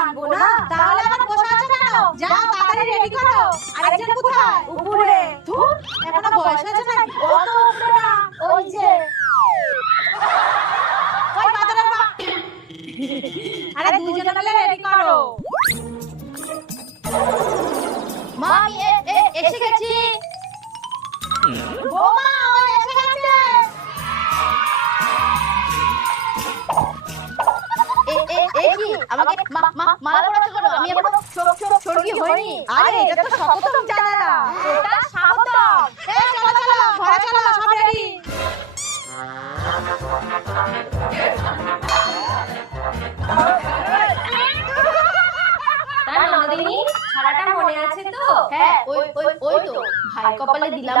টানবো না। তাহলে আবার বসে আছো কেন? যাও তাড়াতাড়ি রেডি করো। আরেকজন কোথায়? উপরে। ধুর, এখনো বয়স হয়েছে নাকি? অত উপরে না, ওই যে ওই বাদরের মা। আরে দুজনে মিলে রেডি করো। মা এসে গেছি। বৌমা ও এসে গেছে। কি আমাকে মালা পরাতে করো? আমি এখনো স্বর্গীয় হইনি। আরে এটা তো স্বাগতম জানা না, এটা স্বাগতম। এই চলো চলো, ঘরে চলো, সব রেডি। তা নন্দিনী, ছড়াটা মনে আছে তো? হ্যাঁ, ওই তো ভাই কপালে দিলাম